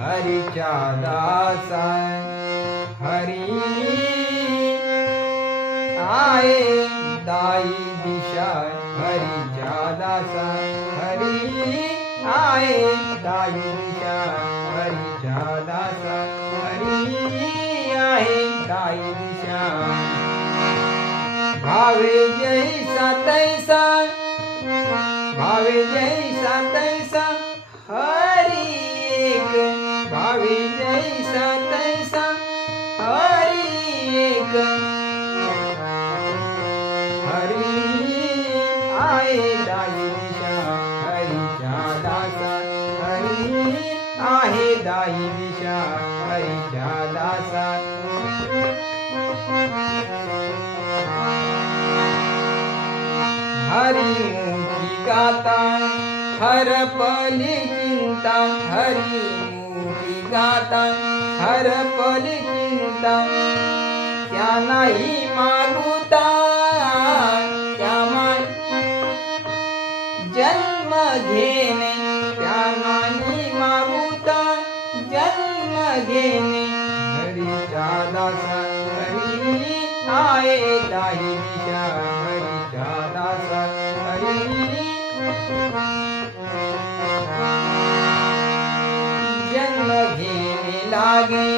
हरीच्या दासा हरी आहे दाई दिशा हरीच्या दासा हरी आहे दाई दिशा हरीच्या दासा हरी आहे दाई दिशा भावे जैसा तैसा भावे जैसा तैसा हरी एक भावे जैसा तैसा हरी एक हरी आहे दाई दिशा हरीच्या दासा हरी आहे दाई दिशा हरीच्या दासा हरिमुखी गाता हरपली चिंता हरिमुखी गाता हरपली चिंता त्या नाही मागुता त्या जन्म घेणे त्या नाही मागुता जन्म घेणे हरीच्या दासा हरी आहे दाई दिशा हरीच्या दासा हरी जन्म घेणे लागे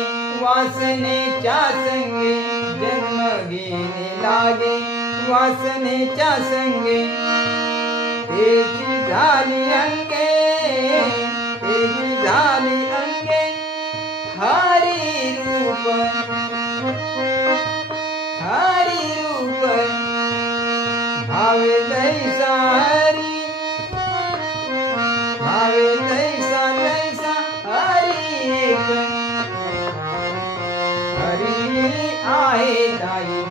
वासनेच्या संगे जन्म घेणे लागे वासनेच्या संगे तेची झाली अंगे तेची झाली अंगे हरी रूप हरी रूप भावे जैसा हरी